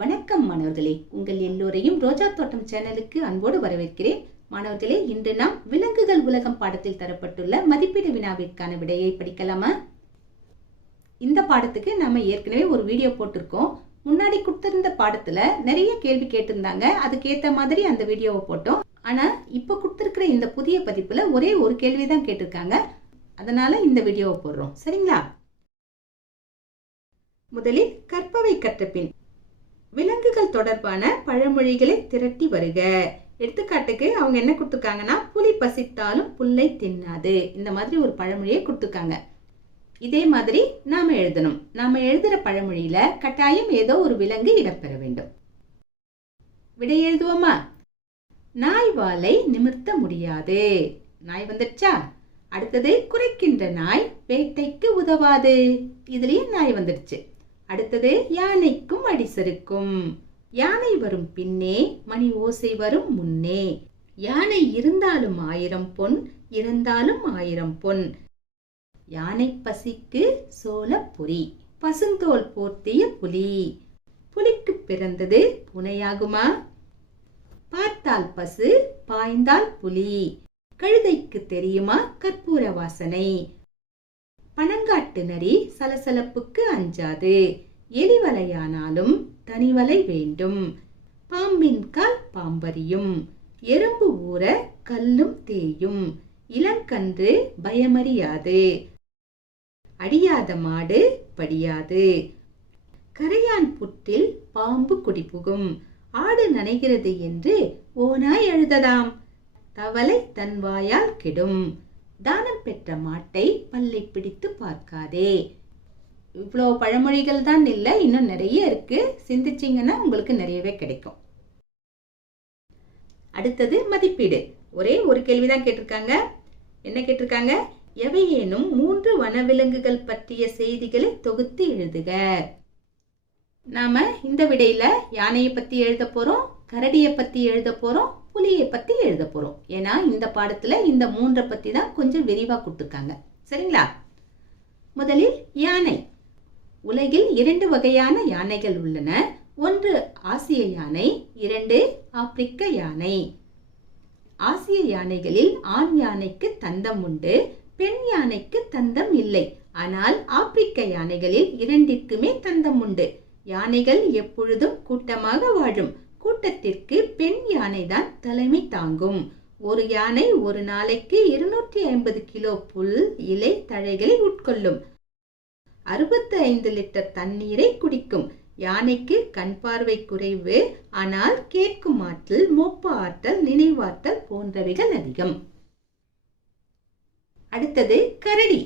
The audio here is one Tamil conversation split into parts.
வணக்கம் மாணவர்களே, உங்கள் எல்லோரையும் ரோஜா தோட்டம் சேனலுக்கு அன்போடு வரவேற்கிறேன். மாணவர்களே, இன்று நாம் விலங்குகள் உலகம் பாடத்தில் தரப்பட்டுள்ள மதிப்பீடு வினாவிற்கான விடையை படிக்கலாமா? இந்த பாடத்துக்கு நாம ஏற்கனவே ஒரு வீடியோ போட்டிருக்கோம். முன்னாடி கொடுத்திருந்த பாடத்துல நிறைய கேள்வி கேட்டிருந்தாங்க. அதுக்கேற்ற மாதிரி அந்த வீடியோவை போட்டோம். ஆனா இப்ப கொடுத்திருக்கிற இந்த புதிய பதிப்புல ஒரே ஒரு கேள்விதான் கேட்டிருக்காங்க. அதனால இந்த வீடியோவை போடுறோம். சரிங்களா? முதலில் கற்பவை கற்ற பின் விலங்குகள் தொடர்பான பழமொழிகளை திரட்டி வருக. எடுத்துக்காட்டுக்கு அவங்க என்ன கொடுத்துருக்காங்கன்னா, புலி பசித்தாலும் புல்லை தின்னாது, இந்த மாதிரி ஒரு பழமொழியை கொடுத்துருக்காங்க. இதே மாதிரி நாம எழுதணும். நாம எழுதுற பழமொழியில கட்டாயம் ஏதோ ஒரு விலங்கு இடம்பெற வேண்டும். விடை எழுதுவோமா? நாய் வாலை நிமிர்த்த முடியாது. நாய் வந்துடுச்சா? அடுத்தது, குறைக்கின்ற நாய் வேட்டைக்கு உதவாது. இதுலயும் நாய் வந்துடுச்சு. அடுத்தது, யானைக்கும் அடிசருக்கும். யானை வரும் பின்னே மணி ஓசை வரும் முன்னே. யானை இருந்தாலும் 1000 பொன், இறந்தாலும் 1000 பொன். யானை பசிக்கு சோளப்பொரி, பசுந்தோல் போர்த்திய புலி. புலிக்கு பிறந்தது பூனையாகுமா? பார்த்தால் பசு, பாய்ந்தால் புலி. கழுதைக்கு தெரியுமா கற்பூர வாசனை? பனங்காட்டு நரி சலசலப்புக்கு அஞ்சாது. எலிவலையானாலும் தனிவலை வேண்டும். பாம்பின் கால் பாம்பறியும். எறும்பு ஊற கல்லும் தேயும். இளங்கன்று பயமறியாது. அடியாத மாடு படியாது. கரையான் புற்றில் பாம்பு குடிபுகும். ஆடு நனைகிறது என்று ஓநாய் அழுததாம். தவளை தன் வாயால் கெடும். தானம் பெற்ற மாட்டை பல்லை பிடித்து பார்க்காதே. இவ்வளோ பழமொழிகள் தான் இல்லை, இன்னும் நிறைய இருக்கு. சிந்திச்சிங்கன்னா உங்களுக்கு நிறையவே கிடைக்கும். அடுத்தது மதிப்பீடு. ஒரே ஒரு கேள்விதான் கேட்டிருக்காங்க. என்ன கேட்டிருக்காங்க? எவையேனும் 3 வனவிலங்குகள் பற்றிய செய்திகளை தொகுத்து எழுதுக. நாம இந்த விடையில யானையை பத்தி எழுத போறோம், கரடியை பத்தி எழுத போறோம், புலியை பத்தி எழுத போறோம். ஏன்னா இந்த பாடத்துல இந்த 3 பத்தி தான் கொஞ்சம் விரிவா கொடுத்துருக்காங்க. சரிங்களா? முதலில் யானை. உலகில் 2 வகையான யானைகள் உள்ளன. 1 ஆசிய யானை, 2 ஆப்பிரிக்க யானை. ஆசிய யானைகளில் ஆண் யானைக்கு தந்தம் உண்டு, பெண் யானைக்கு தந்தம் இல்லை. ஆனால் ஆப்பிரிக்க யானைகளில் 2க்குமே தந்தம் உண்டு. யானைகள் எப்பொழுதும் கூட்டமாக வாழும். கூட்டத்திற்கு பெண் யானை தான் தலைமை தாங்கும். ஒரு யானை ஒரு நாளைக்கு 250 கிலோ புல், இலை, தழைகளை உட்கொள்ளும். 65 லிட்டர் தண்ணீரை குடிக்கும். யானைக்கு கண் பார்வை குறைவு, ஆனால் கேட்கும் ஆற்றல், மோப்ப ஆற்றல், நினைவாற்றல் போன்றவைகள் அதிகம். அடுத்தது கரடி.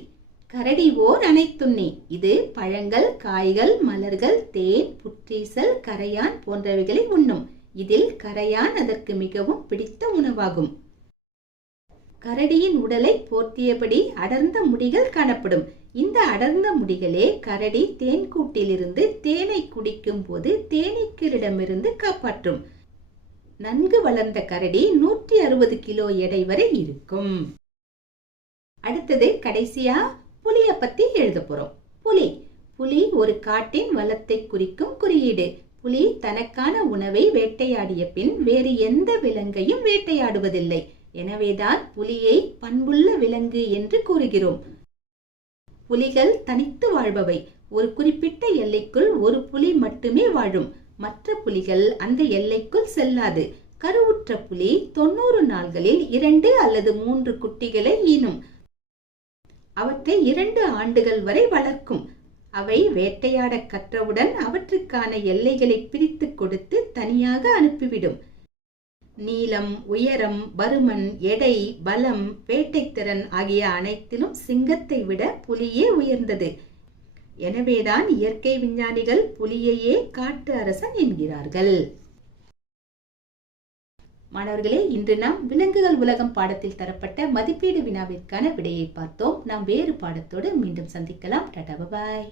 கரடி ஓர் அனைத்துண்ணி. இது பழங்கள், காய்கள், மலர்கள், தேன், புற்றீசல், கரையான் போன்றவைகளை உண்ணும். இதில் கரையான் அதற்கு மிகவும் பிடித்த உணவாகும். கரடியின் உடலை போர்த்தியபடி அடர்ந்த முடிகள் காணப்படும். இந்த அடர்ந்த முடிகளே கரடி தேன்கூட்டிலிருந்து தேனை குடிக்கும் போது தேனீக்களிடமிருந்து காப்பாற்றும். நன்கு வளர்ந்த கரடி 160 கிலோ எடை வரை இருக்கும். அடுத்தது கடைசியா புலிய பத்தி எழுத போறோம். புலி. புலி ஒரு காட்டின் வளத்தை குறிக்கும் குறியீடு. புலி தனக்கான உணவை வேட்டையாடிய பின் வேறு எந்த விலங்கையும் வேட்டையாடுவதில்லை. எனவேதான் புலியை பண்புள்ள விலங்கு என்று கூறுகிறோம். புலிகள் தனித்து வாழ்பவை. ஒரு குறிப்பிட்ட எல்லைக்குள் ஒரு புலி மட்டுமே வாழும். மற்ற புலிகள் அந்த எல்லைக்குள் செல்லாது. கருவுற்ற புலி 90 நாள்களில் 2 அல்லது 3 குட்டிகளை ஈனும். அவற்றை 2 ஆண்டுகள் வரை வளர்க்கும். அவை வேட்டையாட கற்றவுடன் அவற்றுக்கான எல்லைகளை பிரித்து கொடுத்து தனியாக அனுப்பிவிடும். நீளம், உயரம், பருமன், எடை, பலம், வேட்டைத்திறன் ஆகிய அனைத்திலும் சிங்கத்தை விட புலியே உயர்ந்தது. எனவேதான் இயற்கை விஞ்ஞானிகள் புலியையே காட்டு அரசன் என்கிறார்கள். மாணவர்களே, இன்று நாம் விலங்குகள் உலகம் பாடத்தில் தரப்பட்ட மதிப்பீடு வினாவிற்கான விடையை பார்த்தோம். நாம் வேறு பாடத்தோடு மீண்டும் சந்திக்கலாம். டாடா, பாய்.